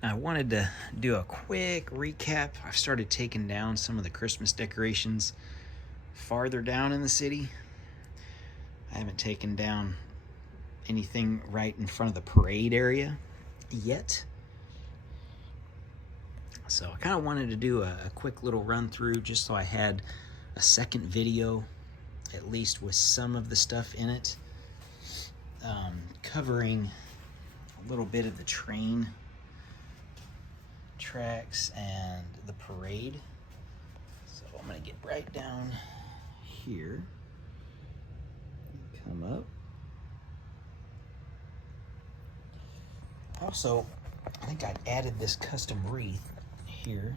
I wanted to do a quick recap. I've started taking down some of the Christmas decorations farther down in the city. I haven't taken down anything right in front of the parade area yet. So I kind of wanted to do a quick little run through just so I had a second video, at least with some of the stuff in it, covering a little bit of the train tracks and the parade. So I'm gonna get right down here, come up. Also, I think I added this custom wreath here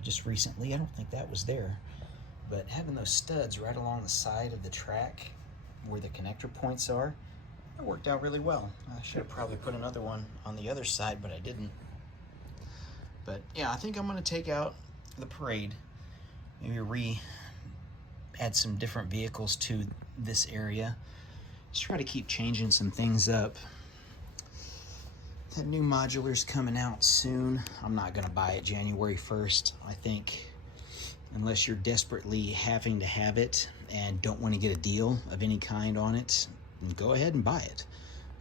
just recently. I don't think that was there, but having those studs right along the side of the track where the connector points are, that worked out really well. I should have probably put another one on the other side, but I didn't. But yeah, I think I'm gonna take out the parade, maybe add some different vehicles to this area. Just try to keep changing some things up. That new Modular's coming out soon. I'm not gonna buy it January 1st. I think unless you're desperately having to have it and don't want to get a deal of any kind on it, go ahead and buy it.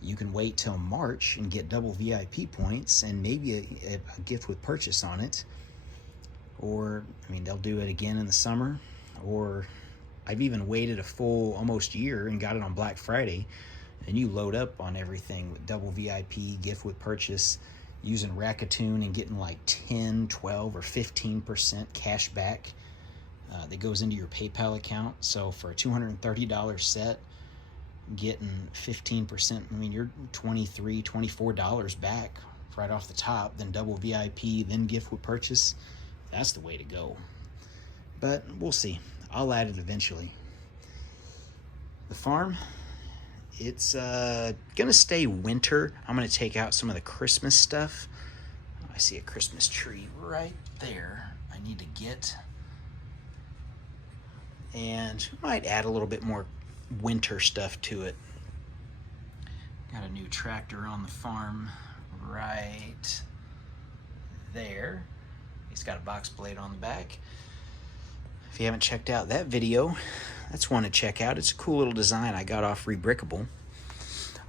You can wait till March and get double VIP points and maybe a gift with purchase on it. Or, I mean, they'll do it again in the summer. Or I've even waited a full almost year and got it on Black Friday. And you load up on everything with double VIP, gift with purchase, using Rakuten and getting like 10, 12, or 15% cash back that goes into your PayPal account. So for a $230 set, getting 15%, I mean, you're $23, $24 back right off the top, then double VIP, then gift with purchase. That's the way to go. But we'll see. I'll add it eventually. The farm, it's gonna stay winter. I'm gonna take out some of the Christmas stuff. I see a Christmas tree right there I need to get. And might add a little bit more winter stuff to it. Got a new tractor on the farm right there. He's got a box blade on the back. If you haven't checked out that video, that's one to check out. It's a cool little design I got off ReBrickable.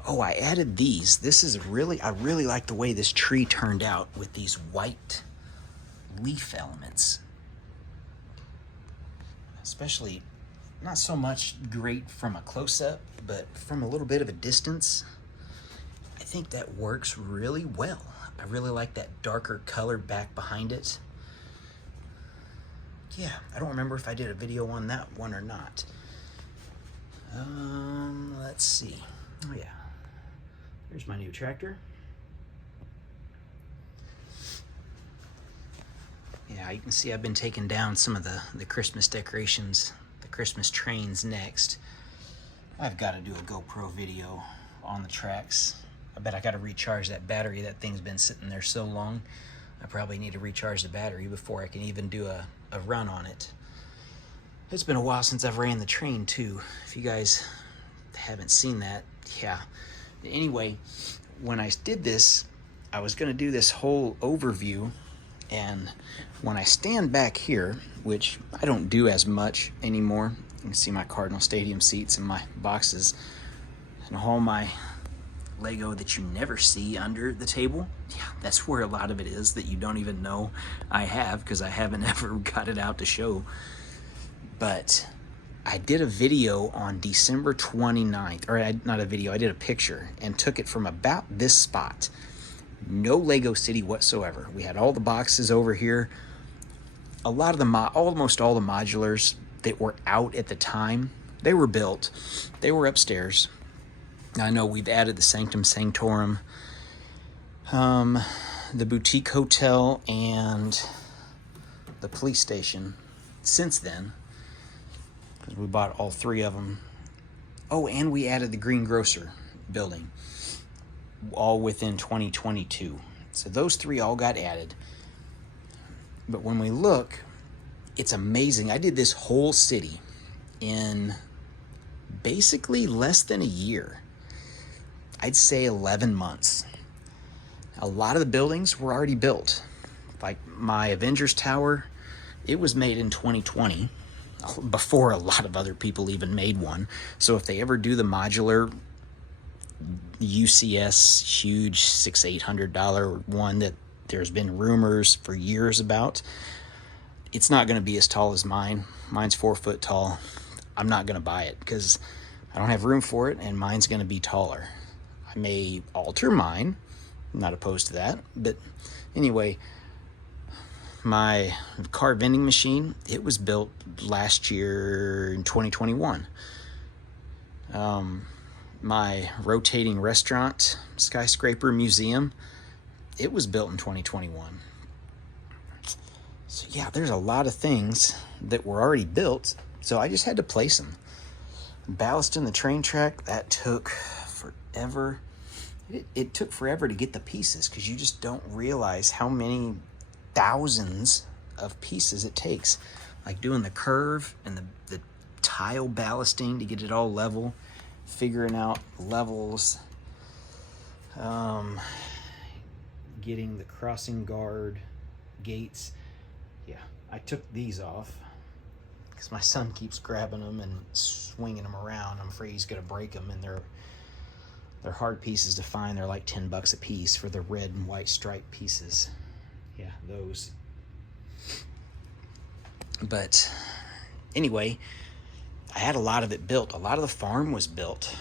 Oh, I added these. This is I really like the way this tree turned out with these white leaf elements. Especially, not so much great from a close-up, but from a little bit of a distance, I think that works really well. I really like that darker color back behind it. Yeah, I don't remember if I did a video on that one or not. Let's see. Oh yeah, here's my new tractor. Yeah, you can see I've been taking down some of the Christmas decorations, the Christmas trains next. I've got to do a GoPro video on the tracks. I bet I got to recharge that battery. That thing's been sitting there so long. I probably need to recharge the battery before I can even do a run on it. It's been a while since I've ran the train too. If you guys haven't seen that, yeah. Anyway, when I did this, I was gonna do this whole overview, and when I stand back here, which I don't do as much anymore, you can see my Cardinal Stadium seats and my boxes and all my Lego that you never see under the table. Yeah, that's where a lot of it is that you don't even know I have, because I haven't ever got it out to show. But I did a video on December 29th, or not a video, I did a picture and took it from about this spot. No Lego City whatsoever. We had all the boxes over here. A lot of almost all the modulars that were out at the time, they were built. They were upstairs. I know we've added the Sanctum Sanctorum, the Boutique Hotel, and the police station since then, because we bought all three of them. Oh, and we added the Greengrocer building, all within 2022. So those three all got added. But when we look, it's amazing. I did this whole city in basically less than a year. I'd say 11 months. a lot of the buildings were already built. Like my Avengers Tower, it was made in 2020, before a lot of other people even made one. So if they ever do the modular UCS huge $600-800 one that there's been rumors for years about, it's not going to be as tall as mine. Mine's 4 foot tall. I'm not going to buy it because I don't have room for it, and mine's going to be taller. I may alter mine. I'm not opposed to that. But anyway, my car vending machine, it was built last year in 2021. My rotating restaurant, skyscraper, museum, it was built in 2021. So yeah, there's a lot of things that were already built, so I just had to place them. Ballast in the train track, that took forever. It took forever to get the pieces because you just don't realize how many thousands of pieces it takes. Like doing the curve and the tile ballasting to get it all level, figuring out levels, getting the crossing guard gates. Yeah, I took these off because my son keeps grabbing them and swinging them around. I'm afraid he's gonna break them, and they're hard pieces to find. They're like $10 a piece for the red and white striped pieces. Yeah, those. But anyway, I had a lot of it built. A lot of the farm was built.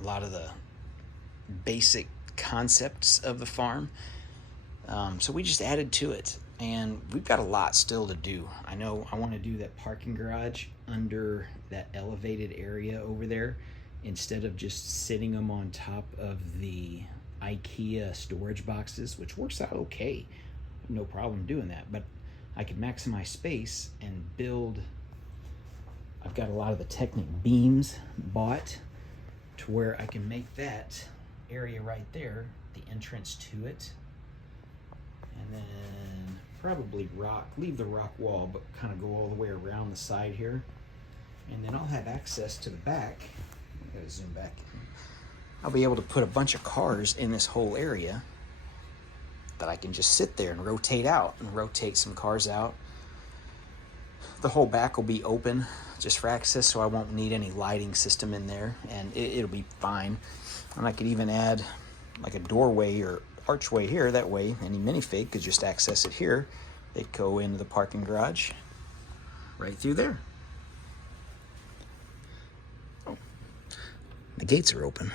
A lot of the basic concepts of the farm. So we just added to it, and we've got a lot still to do. I know I want to do that parking garage under that elevated area over there, instead of just sitting them on top of the IKEA storage boxes, which works out okay. No problem doing that, but I could maximize space and build. I've got a lot of the Technic beams bought to where I can make that area right there the entrance to it, and then probably leave the rock wall, but kind of go all the way around the side here, and then I'll have access to the back. I gotta zoom back. I'll be able to put a bunch of cars in this whole area that I can just sit there and rotate out and rotate some cars out. The whole back will be open just for access, so I won't need any lighting system in there, and it'll be fine. And I could even add like a doorway or archway here. That way any minifig could just access it here. They'd go into the parking garage right through there. Oh, the gates are open.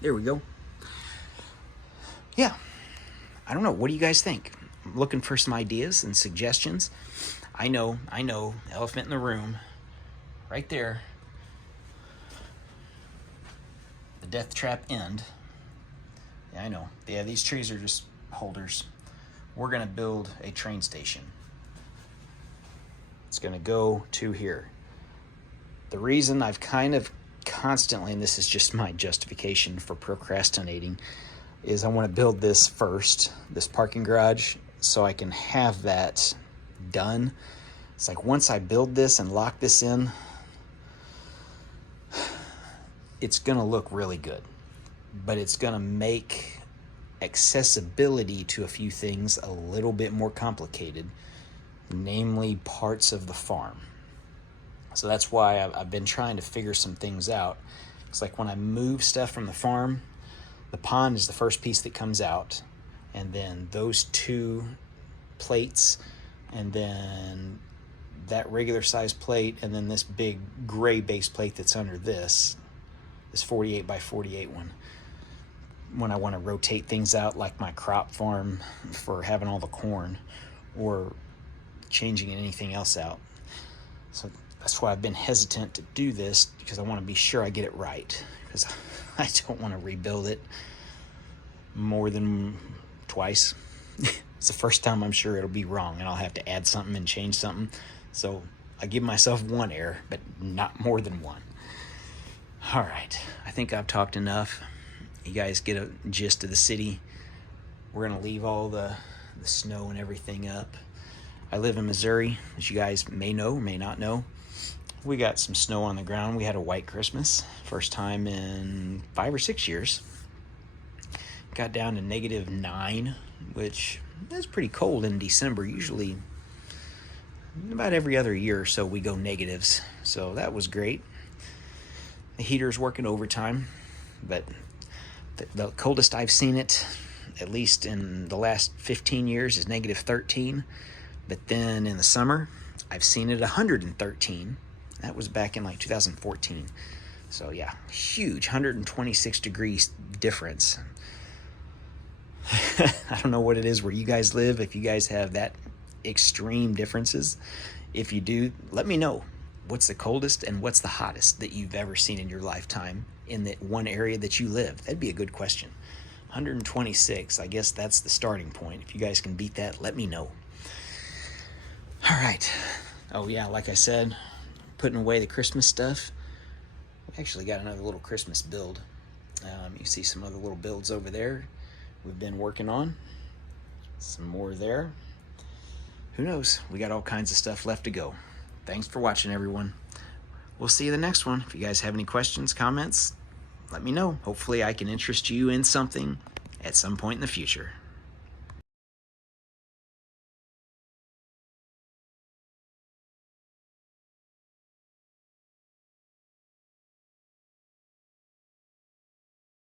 There we go. Yeah, I don't know. What do you guys think? I'm looking for some ideas and suggestions. I know, elephant in the room, right there. The death trap end. Yeah, I know. Yeah, these trees are just holders. We're gonna build a train station. It's gonna go to here. The reason I've kind of constantly, and this is just my justification for procrastinating, is I want to build this first, this parking garage, so I can have that done. It's like once I build this and lock this in, it's gonna look really good, but it's gonna make accessibility to a few things a little bit more complicated, namely parts of the farm. So that's why I've been trying to figure some things out. It's like when I move stuff from the farm, the pond is the first piece that comes out, and then those two plates, and then that regular size plate, and then this big gray base plate that's under this 48 by 48 one. When I want to rotate things out, like my crop farm for having all the corn, or changing anything else out. So that's why I've been hesitant to do this, because I want to be sure I get it right, because I don't want to rebuild it more than twice. It's the first time I'm sure it'll be wrong, and I'll have to add something and change something. So I give myself one error, but not more than one. All right, I think I've talked enough. You guys get a gist of the city. We're gonna leave all the snow and everything up. I live in Missouri, as you guys may know, may not know. We got some snow on the ground. We had a white Christmas, first time in 5 or 6 years. got down to -9, which is pretty cold in December. Usually about every other year or so we go negatives, so that was great. The heater's working overtime, but the coldest I've seen it, at least in the last 15 years, is -13. But then in the summer, I've seen it 113. That was back in like 2014. So yeah, huge 126 degrees difference. I don't know what it is where you guys live, if you guys have that extreme differences. If you do, let me know. What's the coldest and what's the hottest that you've ever seen in your lifetime in the one area that you live? That'd be a good question. 126, I guess that's the starting point. If you guys can beat that, let me know. All right. Oh yeah, like I said, putting away the Christmas stuff. We actually got another little Christmas build. You see some other little builds over there we've been working on. Some more there. Who knows? We got all kinds of stuff left to go. Thanks for watching, everyone. We'll see you in the next one. If you guys have any questions, comments, let me know. Hopefully I can interest you in something at some point in the future.